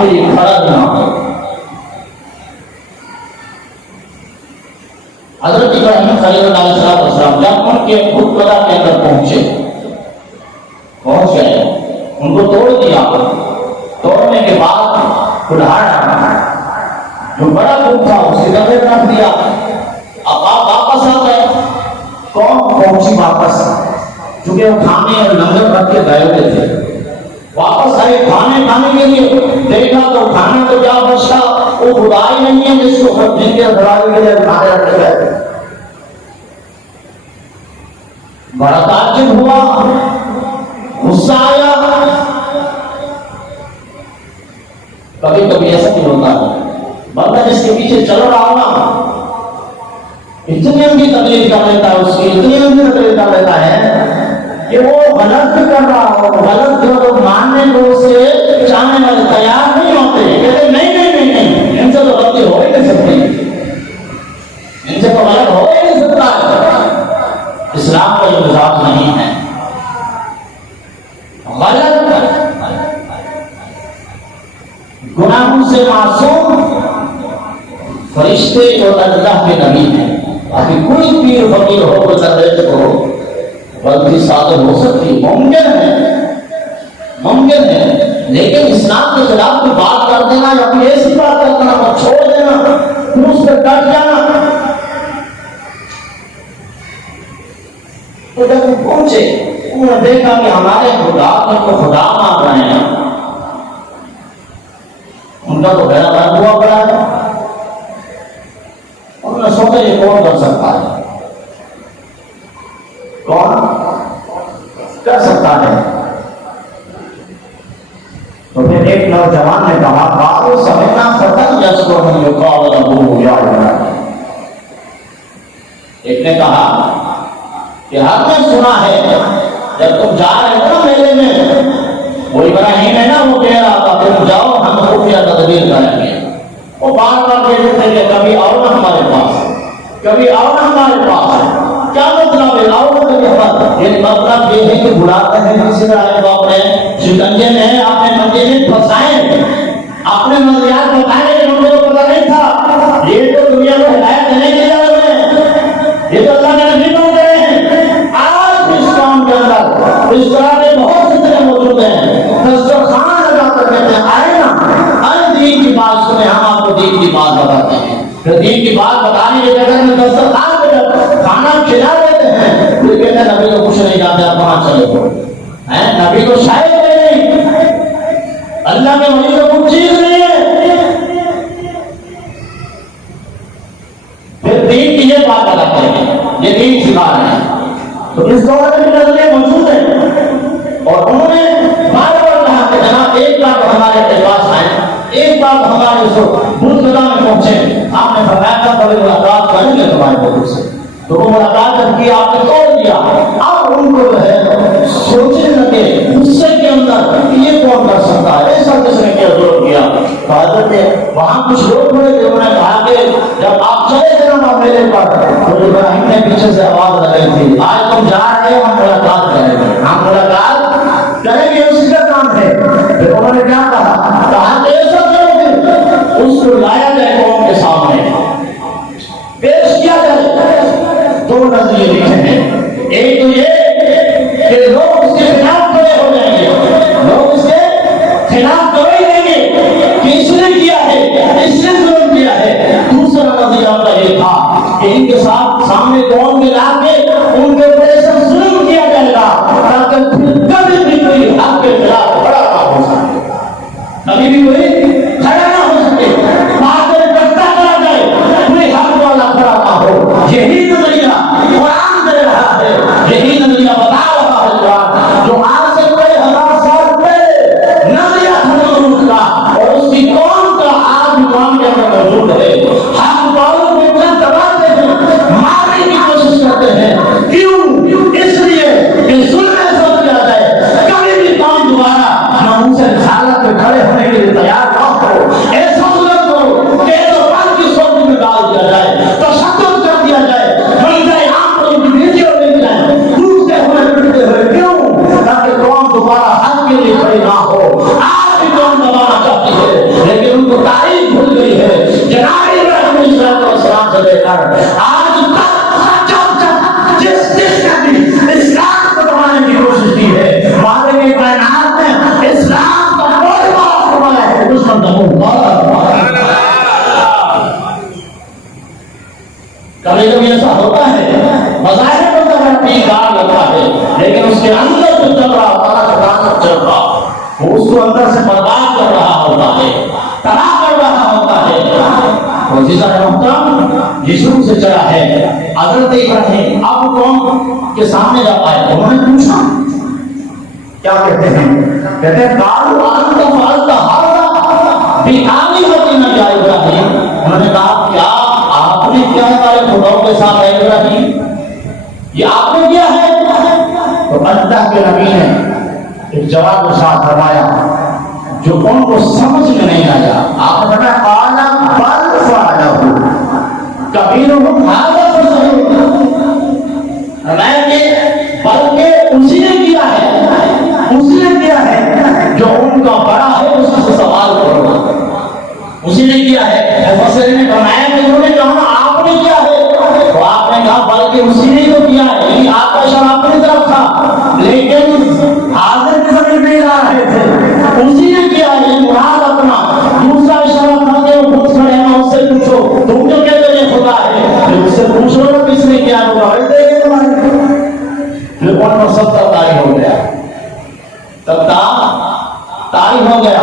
آخری فرض نہ ہو۔ حضرت ابراہیم خلیل اللہ علیہ السلام جب ان کے خطبہ کے اندر پہنچ گئے، ان کو توڑ دیا، توڑنے کے بعد کلاڑا جو بڑا گروپ تھا اس کے قبر رکھ دیا۔ اب آپ واپس آ گئے، کون پہنچی واپس؟ چونکہ وہ کھانے اور لنگر رکھ کے گئے ہوئے تھے، واپس آئے کھانے کے لیے، دیکھا تو کھانا تو کیا بچتا، وہ خدا ہی نہیں ہے جس کو جن کے خدائی کے لیے کھانے رکھے گئے۔ بڑا تعجب ہوا، غصہ آیا۔ کبھی کبھی ایسا نہیں ہوتا ہے، بندہ جس کے پیچھے چل رہا ہو نا، اتنی ان کی تکلیف کر لیتا ہے، اس کی اتنی ان کی تکلیف کر لیتا ہے کہ وہ غلط کر رہا ہو، غلط جو ماننے کو اس سے چاہنے والے تیار نہیں ہوتے، کہتے نہیں نہیں نہیں نہیں، ان سے تو غلطی ہو ہی نہیں سکتی، ان سے تو غلط ہو ہی نہیں سکتا ہے۔ اسلام کا یہ مزاج نہیں ہے، غلط گناہوں سے معصوم فرشتے اور اللہ کے نبی ہیں۔ ابھی کوئی پیر فقیر ہو، کوئی درویش ہو، غلطی صادر ہو سکتی، ممکن ہے، لیکن اسلام کے خلاف کوئی بات کر دینا یا کوئی ایسی بات کر دینا اور چھوڑ دینا، پھر اس پہ ڈٹ جانا۔ تو جب وہ پہنچے، انہوں نے دیکھا کہ ہمارے خدا کو خدا مان رہے ہیں، ان کا تو بیڑا غرق ہوا پڑا ہے۔ انہوں نے سوچا یہ کون کر سکتا ہے، کون کر سکتا ہے؟ تو پھر ایک نوجوان نے کہا قالوا سمعنا فتى يذكرهم يقال له يا ابراہیم۔ ایک نے کہا کہ ہم نے سنا ہے جب تم جا رہے ہو نا میلے میں، وہ ابراہیم ہے نا، وہ کہہ رہا تھا تم جاؤ ہم خفیہ تدبیر کریں گے۔ وہ بار بار کہتے تھے کہ کبھی آؤ نا ہمارے پاس، کبھی آؤ نا ہمارے پاس۔ کیا مطلب ہے آؤ نا کبھی ہمارے؟ یہ مطلب یہ ہے کہ بلاتے ہیں کسی طرح کو اپنے شکنجے میں، اپنے منجے میں پھنسائیں، اپنے نظریات بتائیں کہ ان کو تو پتہ نہیں تھا، یہ تو دنیا کو ہدایت دینے کے لیے آئے ہوئے ہیں، یہ تو اللہ کے نبی بن گئے ہیں۔ آج اس قوم کے اندر اس طرح کے بہت سے طرح موجود ہیں، دسترخوان لگا کر کہتے ہیں آئے نا، آئے دین کی بات سنیں، ہم آپ کو دین کی بات بتاتے ہیں۔ پھر دین کی بات بتانے کے جگہ میں دسترخوان پہ کھانا کھلا دیتے ہیں، پھر کہتے ہیں نبی تو کچھ نہیں جانتے، آپ کہاں چلے ہو؟ نبی تو شاید نہیں، اللہ کے ولی تو کچھ چیز نہیں ہے۔ پھر دین کی یہ بات بتاتے ہیں، یہ دین سکھا رہے ہیں۔ تو اس دور میں نظریں موجود ہیں، اور انہوں نے بار بار کہا کہ جناب ایک بار ہمارے پاس آئے، ایک بار ہمارے اس بدھ گدا میں پہنچے، آپ نے فرمایا تھا بڑی ملاقات کریں گے تمہارے بزرگ سے، تو وہ ملاقات جب کی آپ نے توڑ دیا۔ اب ان کو جو ہے سوچنے لگے غصے کے اندر کہ یہ کون کر سکتا ہے، ایسا کس نے کیا ضرور کیا؟ تو حضرت وہاں کچھ لوگ کھڑے تھے، انہوں نے کہا کہ جب آپ چلے تھے نا میلے پر، تو ابراہیم نے پیچھے سے آواز لگائی تھی آج تم جا رہے ہو، ہم ملاقات کریں گے، ہم ملاقات کریں گے، اسی کا کام ہے۔ پھر انہوں نے کیا کہا کہ ایسا کرو گے، اس کو لایا جائے قوم کے سامنے، پیش کیا جائے۔ دو نظریے لکھے ہیں، ایک تو یہ کہ لوگ اس کے خلاف کھڑے ہو جائیں گے، لوگ اس کے خلاف گواہی دیں گے کہ اس نے کیا ہے، اس نے ظلم کیا ہے۔ دوسرا نظریہ کا یہ تھا کہ ان کے ساتھ سامنے قوم کے لا کے ان کے اوپر ایسا ظلم کیا جائے گا تاکہ پھر کبھی بھی کوئی حق کے خلاف کھڑا نہ ہو سکے، کبھی بھی کوئی کھڑا نہ ہو سکے، بات کرتا چلا جائے، کوئی حق والا کھڑا نہ ہو۔ یہی نظریہ قرآن دے رہا ہے، یہی نظریہ بتا رہا ہے قرآن، جو آج سے کئی ہزار سال پہلے نظریہ تھا نمرود کا، اور اس کی قوم کا آج قوم کے اندر موجود ہے۔ ہم قوم کو اتنا دباتے ہیں، مارنے کی کوشش کرتے ہیں، کیوں؟ اس لیے کہ ظلم ایسا کیا جائے کبھی بھی قوم دوبارہ نہ ان سے رسالت پہ کھڑے ہونے کے لیے تیار لے کر آج تک جس نے بھی اسلام کو دبانے کی کوشش کی ہے، مالک کائنات نے اسلام کا کوئی معاف فرمایا ہے، اس پر کبھی کبھی ایسا ہوتا ہے مظاہر کو تو اپنی گاڑ لگتا ہے، لیکن اس کے اندر جو چل رہا ہوتا چل رہا وہ اس کو اندر سے برباد کر رہا ہوتا ہے، تباہ کر رہا ہوتا ہے۔ اور جیسا محترم یسوع سے چلا ہے حضرت ابراہیم اب قوم کے سامنے جا پائے، انہوں نے پوچھا کیا کہتے ہیں؟ کہتے ہیں قالوا انت فعلت هذا بآلهتنا یا ابراہیم، انہوں نے کہا کیا آپ نے کیا ہمارے خداؤں کے ساتھ ہے ابراہیم، یہ آپ نے کیا ہے؟ تو اللہ کے نبی نے ایک جواب ارشاد فرمایا جو ان کو سمجھ میں نہیں آیا۔ آپ نے فرمایا قال بل فعلہ کبیرہم ھذا فاسألوہ، بلکہ اسی نے کیا ہے جو ان کا بڑا ہے اس سے سوال کرو، اسی نے کیا ہے۔ مفسرین نے فرمایا کہ انہوں نے کہا آپ نے کیا ہے، تو آپ نے کہا بلکہ اسی نے تو کیا ہے، یعنی آپ کا اشارہ اپنی طرف تھا لیکن حاضر کی سمجھ نہیں آ رہے تھے، اسی نے کیا ہے، مراد اپنا دوسرا اشارہ تھا کہ وہ خود کھڑے ہیں اس سے پوچھو، تم جو کہتے ہیں خدا ہے اس سے پوچھو نا کس نے کیا ہوگا، ویسے ہی تمہارے پھر ان کو سب کا تاریخ ہو گیا، تب تاریخ ہو گیا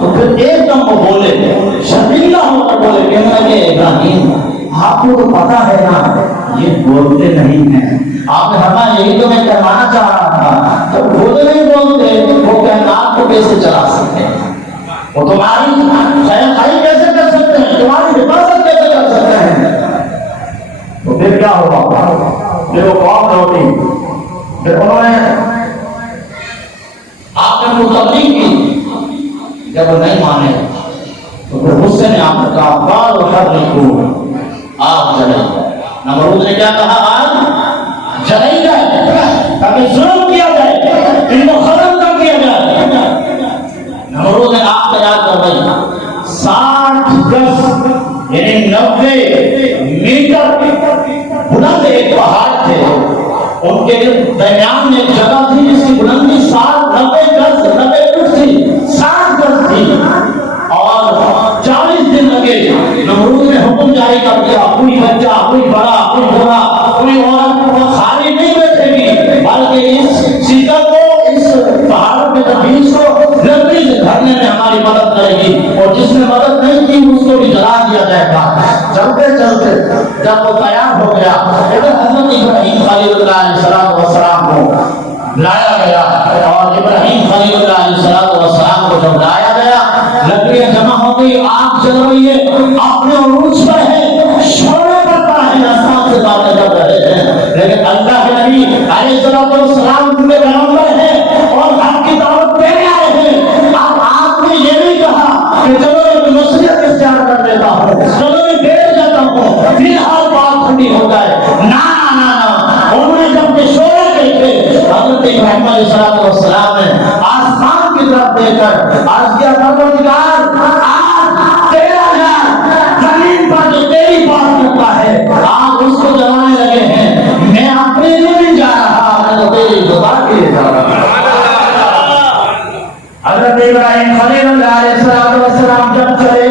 تو پھر ایک دم وہ بولے شرمندہ ہو کر بولے کہنے لگے ابراہیم آپ کو تو پتا ہے نا یہ بولتے نہیں ہیں، آپ نے فرمایا یہی تو میں کروانا چاہ رہا تھا، تو خود نہیں بولتے وہ کائنات کو کیسے چلا سکتے ہیں، وہ تمہاری خیر کیسے کر سکتے ہیں، تمہاری حفاظت کیسے کر سکتے ہیں۔ تو پھر کیا ہوا، پھر وہ قوم لوٹی، پھر انہوں نے آپ نے کو تبلیغ کی، جب وہ نہیں مانے تو پھر غصے نے آپ نے کہا قال حرقوا، آگ جلائی جائے۔ نمرود نے کیا کہا، آگ جلائی جائے تاکہ ظلم کیا جائے، ان کو ختم کر دیا جائے۔ نمرود نے آگ تیار کروائی، 60 گز یعنی 90 میٹر بلند ایک پہاڑ تھے، ان کے درمیان میں ایک جگہ تھی جس کی بلندی 90 گز 90 فٹ تھی، 60 گز تھی، اور 40 دن لگے۔ نمرود نے حکم جاری کر دیا کوئی بچہ، کوئی بڑا، کوئی بوڑھا، کوئی عورت خالی نہیں بیٹھے گی، بلکہ اس سیتا کو، اس پہاڑ پہ تبیز کو لکڑی سے گھرنے میں ہماری مدد کرے گی، اور جس نے مدد نہیں کی اس کو بھی جلا دیا جائے گا۔ چلتے چلتے جب وہ تیار ہو گیا حضرت ابراہیم خلیل اللہ علیہ السلام کو لایا گیا، اور ابراہیم خلیل اللہ علیہ السلام کو جب لایا گیا لکڑیاں جمع ہو گئی، آگ چل رہی ہے، اپنے عروج پر ہے، شعلے پڑتا ہے، آسمان سے باتیں کر رہے ہیں، لیکن اللہ کے نبی علیہ السلام کے پیغمبر ہیں اور حق کی دعوت دینے آئے ہیں۔ اب آپ نے یہ نہیں کہا کہ چلو ایک نصیحت اختیار کر لیتا ہوں، چلو میں بیٹھ جاتا ہوں، فی الحال بات ٹھنڈی ہو جائے، نہ نہ نہ، انہوں نے جب کہ شعلے دیکھے حضرت ابراہیم علیہ السلام نے آسمان کی طرف دیکھ کر عرض کیا پروردگار آج تیرا جان زمین پر جو تیری بات کرتا ہے آپ اس کو جلانے لگے ہیں، میں اپنے لیے نہیں جا رہا، میں تو تیری رضا کے لیے جا رہا ہوں۔ حضرت ابراہیم خلیل اللہ علیہ السلام جب چلے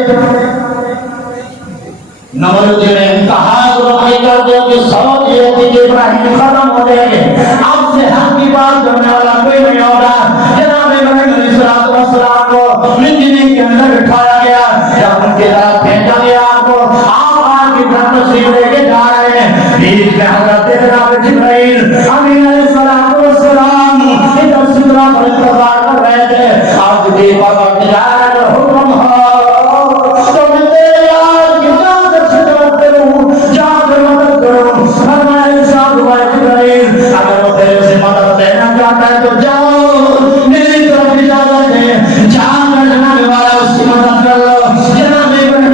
نمرود نے کہا رفائی کر دو کہ سوچ یہ تھی کہ ابراہیم ختم ہو جائیں گے، اب سے حق کی بات کرنے والا کوئی نہیں ہوگا۔ جناب ابراہیم علیہ السلام کو زندگی کے اندر بٹھایا گیا، جب ان کے طرف بھیجا گیا آپ کو آپ کی طرف تشریف لے کے جا رہے ہیں، بیچ میں حضرت جناب جبرائیل امین علیہ السلام ادھر سدرہ پر انتظار کر رہے تھے، آج بھی پروردگار حکم ہو تو میں تیرے یار کی اگر وہ تیرے سے مدد لینا چاہتا ہے تو جاؤ، میری طرف اجازت ہے، جہاں کا جناب والا اس کی مدد کر لو۔ جناب ابراہیم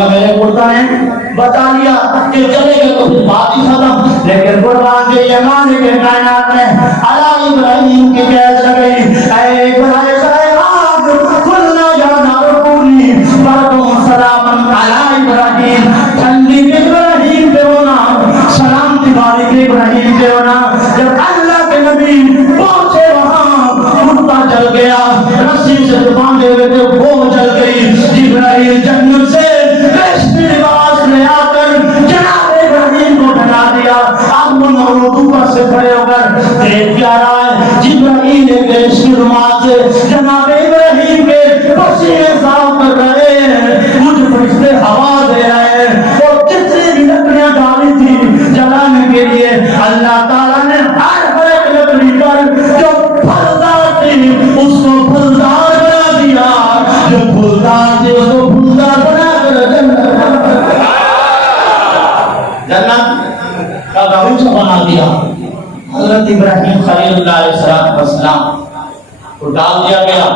میں میرے مردہ نے بتا لیا کہ چلے گئے تو پھر بات ہی ختم. لیکن قربان کے یمان کے کائنات میں علی ابراہیم کی قید لگئی. اے ابراہیم کلنا یا نارکونی بردوں سلامن علی ابراہیم, ٹھنڈی کے ابراہیم پہ ہونا, سلامتی باری کے ابراہیم پہ ہونا. جب اللہ کے نبی پہنچے وہاں مردہ جل گیا, رسی سے باندھے ہوئے تھے وہ جل گئی. جبرائیل جنت سے ریشمی لباس لے آ کر جناب ابراہیم کو ڈھلا دیا. اب وہ نمرود اوپر سے کھڑے ہو کر دیکھ کیا رہا ہے, جبرائیل ایک ریشمی لباس سے جناب ابراہیم کے پسینے صاف کر رہے ہیں. مجھ فرشتے ہوا دے رہے ہیں, اور جتنی بھی لکڑیاں ڈالی تھی جلانے کے لیے اللہ تعالیٰ نے ہر ایک لکڑی پر جو پھلدار تھی اس کو پھلدار بنا دیا, جو پھلدار تھی اس کو پھلدار بنا کر جنت کا باغیچہ بنا دیا. حضرت ابراہیم خلیل اللہ علیہ السلام کو ڈال دیا گیا.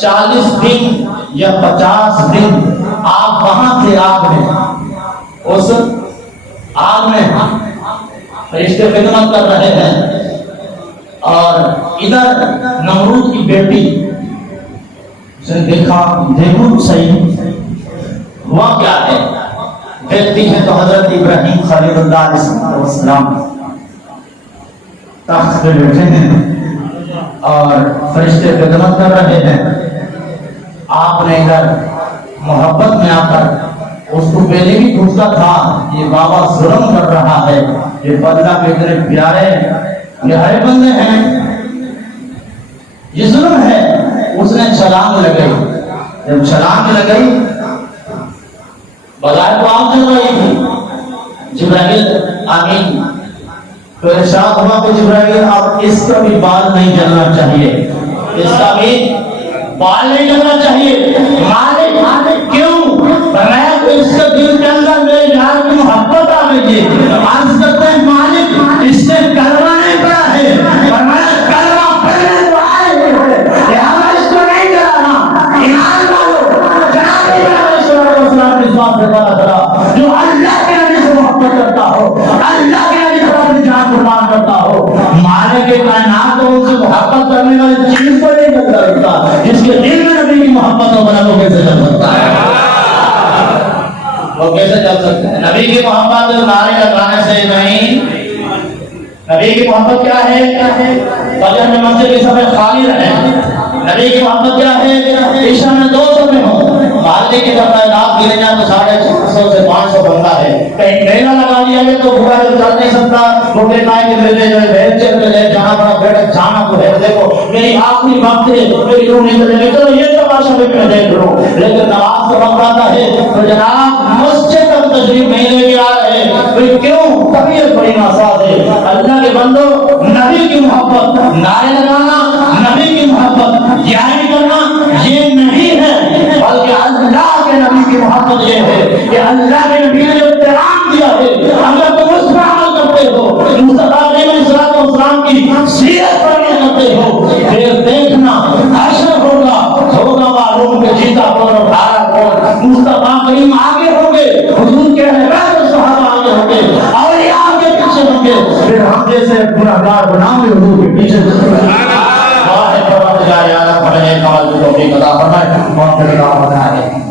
40 دن یا 50 دن آپ وہاں تھے آگ میں, اس آگ میں فرشتے خدمت کر رہے ہیں. اور ادھر نمرود کی بیٹی اس نے دیکھا, دیکھو صحیح ہوا کیا ہے. دیکھتی ہے تو حضرت ابراہیم خلیل اللہ علیہ السلام تخت پہ بیٹھے ہیں اور فرشتے خدمت کر رہے ہیں. آپ نے ادھر محبت میں آ کر اس کو پہلے بھی پوچھتا تھا یہ بابا ظلم کر رہا ہے, یہ بندہ کے اتنے پیارے پیارے بندے ہیں, یہ ظلم ہے. اس نے چھلانگ لگائی. جب چھلانگ لگائی بظاہر تو آگ جل رہی تھی. جبرائیل آمین تو ارشاد ہوا کہ جبرائیل اب اس کا بھی بال نہیں جلنا چاہیے, اس کا بھی بال نہیں جلنا چاہیے. مالک کیوں؟ فرمایا کہ اس کے دل کے اندر میرے یار کی محبت آ گئی ہے. عرض کرتے ہیں مالک اس نے کلمہ نہیں پڑھا ہے. فرمایا کلمہ پڑھنے تو آئے ہیں لہذا اس کو نہیں جلانا. ایمان والو جناب ابراہیم کی بات سے پتا چلا جو اللہ کے نبی سے محبت کرتا ہو, اللہ کے نبی سے اپنی جان قربان کرتا ہو, مالک کائنات کو ان سے محبت کرنے والی چیز کو نہیں جل سکتا. جس کے دل میں نبی کی محبت ہو بنا وہ کیسے جل سکتا ہے, وہ کیسے چل سکتا ہے. نبی کی محبت نعرے لگانے سے نہیں. نبی کی محبت کیا ہے؟ فجر میں مسجد کے سمے خالی رہے. نبی کی محبت کیا ہے؟ عشاء میں 200 میں ہو. خالدی کی طرف رات گرے جائیں تو 450 سے 500 بندہ ہے. کہیں میلہ لگا دیا گیا تو بوڑھا جو چل نہیں سکتا بوڑھے نائے کے میلے جو ہے بھیڑ چل کے لے جانا پڑا. بیٹھ جانا تو ہے, دیکھو میری آخری وقت ہے, میری روح نہیں چلے گی, چلو یہ تماشا بھی میں دیکھ لوں. لیکن نماز کا وقت آتا ہے تو جناب مسجد تک تشریف نہیں لے کے آ رہے. کیوں؟ طبیعت بڑی ناساز ہے. اللہ کے بندو نبی کی محبت نعرے لگانا, نبی کی محبت جاری کرنا یہ نہیں ہے, بلکہ اللہ کے نبی کی محبت یہ ہے کہ اللہ کے نبی نے جو پیغام دیا ہے اگر تم اس پر عمل کرتے ہو, مصطفیٰ علیہ السلام کی سیرت پر عمل کرتے ہو, پھر دیکھنا حشر ہوگا معلوم کہ جیتا کون اور ہارا کون. مصطفیٰ کریم آگے ہوں گے, حضور کے اہل صحابہ آگے ہوں گے, اولیاء آگے پیچھے ہوں گے, پھر ہم جیسے گناہگار بناؤ گے حضور کے پیچھے. واحد پروردگار عالم فرمائے کمال کی توفیق عطا فرمائے.